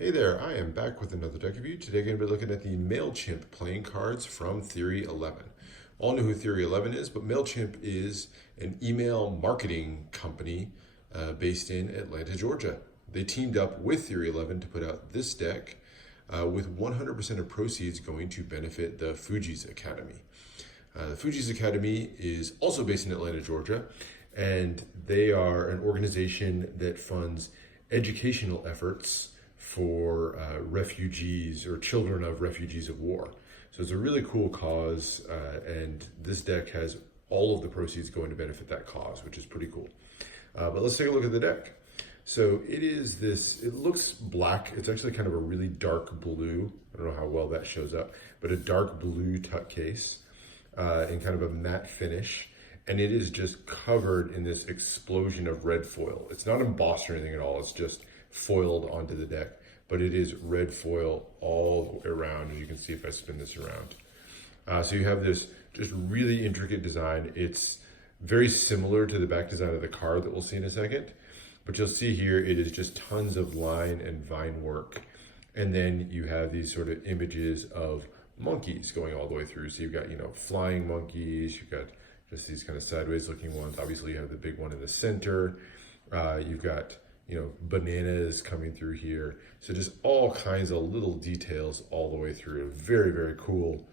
Hey there, I am back with another deck review. Today I'm going to be looking at the Mailchimp playing cards from Theory11. All know who Theory11 is, but Mailchimp is an email marketing company based in Atlanta, Georgia. They teamed up with Theory11 to put out this deck with 100% of proceeds going to benefit the Fugees Academy. The Fugees Academy is also based in Atlanta, Georgia, and they are an organization that funds educational efforts for refugees or children of refugees of war. So it's a really cool cause, and this deck has all of the proceeds going to benefit that cause, which is pretty cool. But let's take a look at the deck. So it looks black. It's actually kind of a really dark blue. I don't know how well that shows up, but a dark blue tuck case in kind of a matte finish. And it is just covered in this explosion of red foil. It's not embossed or anything at all. It's just foiled onto the deck, but it is red foil all around, as you can see if I spin this around. So you have this just really intricate design. It's very similar to the back design of the card that we'll see in a second, but you'll see here it is just tons of line and vine work. And then you have these sort of images of monkeys going all the way through. So you've got, flying monkeys, you've got just these kind of sideways looking ones. Obviously you have the big one in the center. You've got, bananas coming through here. So just all kinds of little details all the way through. Very, very cool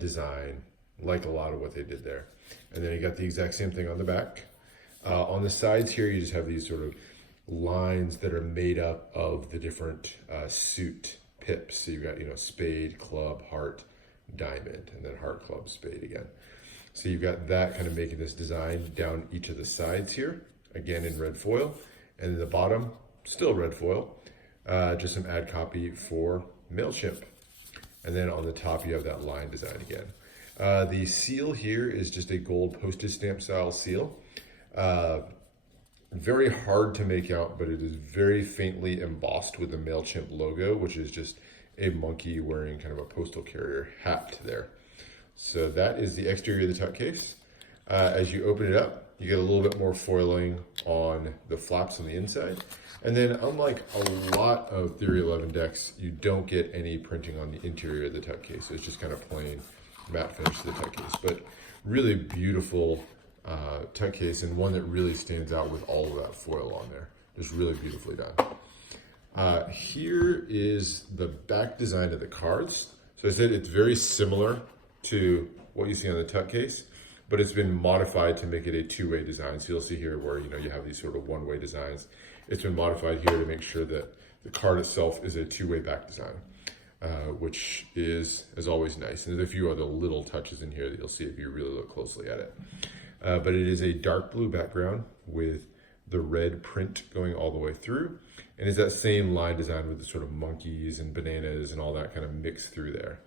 design, like a lot of what they did there. And then you got the exact same thing on the back. On the sides here, you just have these sort of lines that are made up of the different suit pips. So you've got, spade, club, heart, diamond, and then heart, club, spade again. So you've got that kind of making this design down each of the sides here, again in red foil. And then the bottom, still red foil, just some ad copy for Mailchimp. And then on the top, you have that line design again. The seal here is just a gold postage stamp style seal. Very hard to make out, but it is very faintly embossed with the Mailchimp logo, which is just a monkey wearing kind of a postal carrier hat there. So that is the exterior of the tuck case. As you open it up, you get a little bit more foiling on the flaps on the inside. And then unlike a lot of Theory11 decks, you don't get any printing on the interior of the tuck case. It's just kind of plain matte finish to the tuck case. But really beautiful tuck case, and one that really stands out with all of that foil on there. Just really beautifully done. Here is the back design of the cards. So I said it's very similar to what you see on the tuck case, but it's been modified to make it a two-way design. So you'll see here where you have these sort of one-way designs. It's been modified here to make sure that the card itself is a two-way back design, which is always nice. And there's a few other little touches in here that you'll see if you really look closely at it. But it is a dark blue background with the red print going all the way through. And it's that same line design with the sort of monkeys and bananas and all that kind of mixed through there.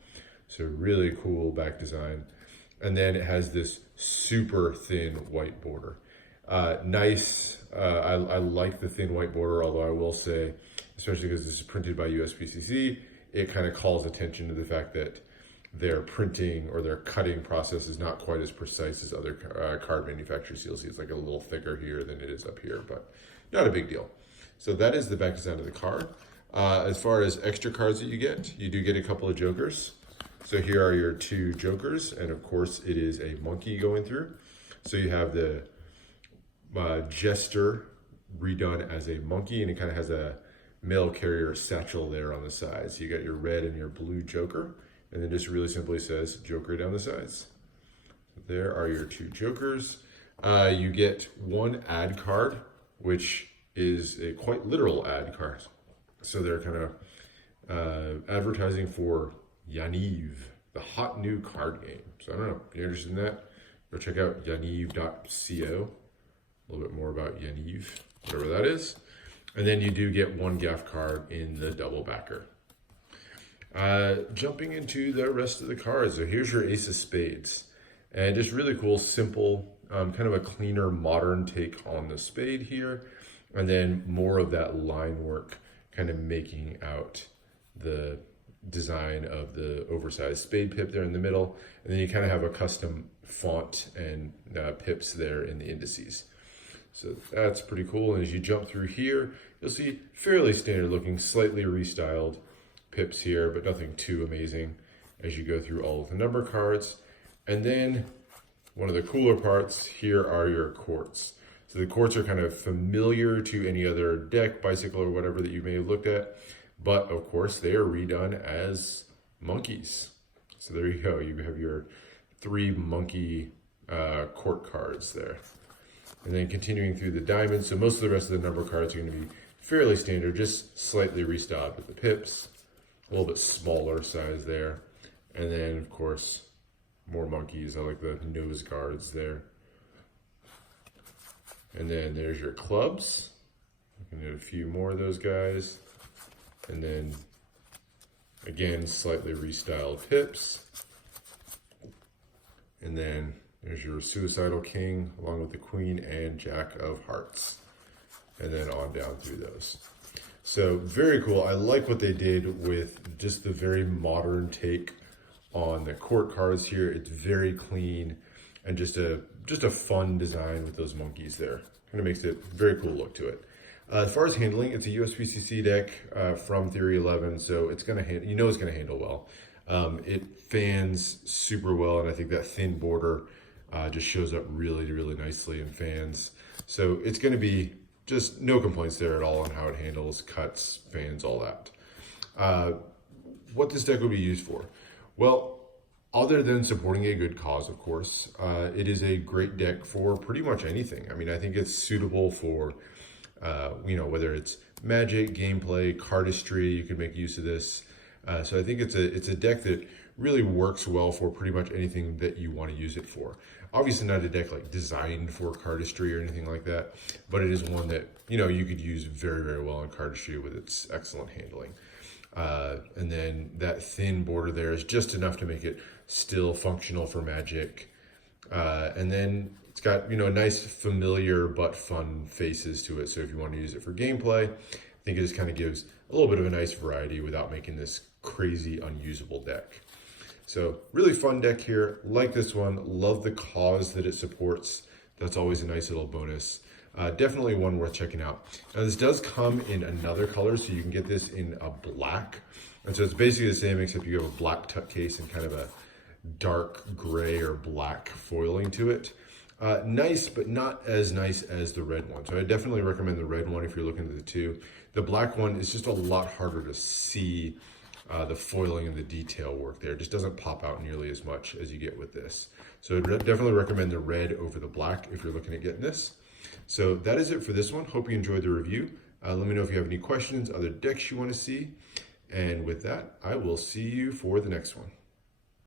So really cool back design. And then it has this super thin white border. Nice. I like the thin white border, although I will say, especially because this is printed by USPCC, it kind of calls attention to the fact that their printing or their cutting process is not quite as precise as other card manufacturers. You'll see it's like a little thicker here than it is up here, but not a big deal. So that is the back design of the card. As far as extra cards that you do get a couple of jokers. So here are your two jokers, and of course it is a monkey going through. So you have the jester redone as a monkey, and it kind of has a mail carrier satchel there on the side. So you got your red and your blue joker, and then just really simply says joker down the sides. There are your two jokers. You get one ad card, which is a quite literal ad card. So they're kind of advertising for Yaniv, the hot new card game. So I don't know, if you're interested in that, go check out yaniv.co. A little bit more about Yaniv, whatever that is. And then you do get one gaff card in the double backer. Jumping into the rest of the cards. So here's your ace of spades. And just really cool, simple, kind of a cleaner, modern take on the spade here. And then more of that line work kind of making out the design of the oversized spade pip there in the middle. And then you kind of have a custom font and pips there in the indices. So that's pretty cool. And as you jump through here, you'll see fairly standard looking, slightly restyled pips here, but nothing too amazing as you go through all of the number cards. And then one of the cooler parts here are your courts. So the courts are kind of familiar to any other deck, bicycle, or whatever that you may have looked at. But of course, they are redone as monkeys. So there you go. You have your 3 monkey court cards there. And then continuing through the diamonds. So most of the rest of the number cards are going to be fairly standard, just slightly restyled with the pips. A little bit smaller size there. And then, of course, more monkeys. I like the nose guards there. And then there's your clubs. You can do a few more of those guys. And then, again, slightly restyled pips. And then there's your Suicidal King, along with the Queen and Jack of Hearts. And then on down through those. So very cool. I like what they did with just the very modern take on the court cards here. It's very clean and just a fun design with those monkeys there. Kind of makes it a very cool look to it. As far as handling, it's a USPCC deck from Theory11, so it's gonna it's gonna handle well. It fans super well, and I think that thin border just shows up really, really nicely in fans. So it's gonna be just no complaints there at all on how it handles, cuts, fans, all that. What this deck would be used for? Well, other than supporting a good cause, of course, it is a great deck for pretty much anything. I mean, I think it's suitable for, whether it's Magic, gameplay, cardistry, you can make use of this. So I think it's a deck that really works well for pretty much anything that you want to use it for. Obviously not a deck like designed for cardistry or anything like that, but it is one that, you could use very, very well in cardistry with its excellent handling. And then that thin border there is just enough to make it still functional for Magic. And then it's got, nice familiar but fun faces to it. So if you want to use it for gameplay, I think it just kind of gives a little bit of a nice variety without making this crazy unusable deck. So really fun deck here. Like this one, love the cause that it supports. That's always a nice little bonus. Definitely one worth checking out. Now this does come in another color, so you can get this in a black. And so it's basically the same, except you have a black tuck case and kind of a dark gray or black foiling to it. Nice, but not as nice as the red one. So I definitely recommend the red one if you're looking at the two. The black one is just a lot harder to see the foiling and the detail work there. It just doesn't pop out nearly as much as you get with this. So I'd definitely recommend the red over the black if you're looking at getting this. So that is it for this one. Hope you enjoyed the review. Let me know if you have any questions, other decks you want to see. And with that, I will see you for the next one.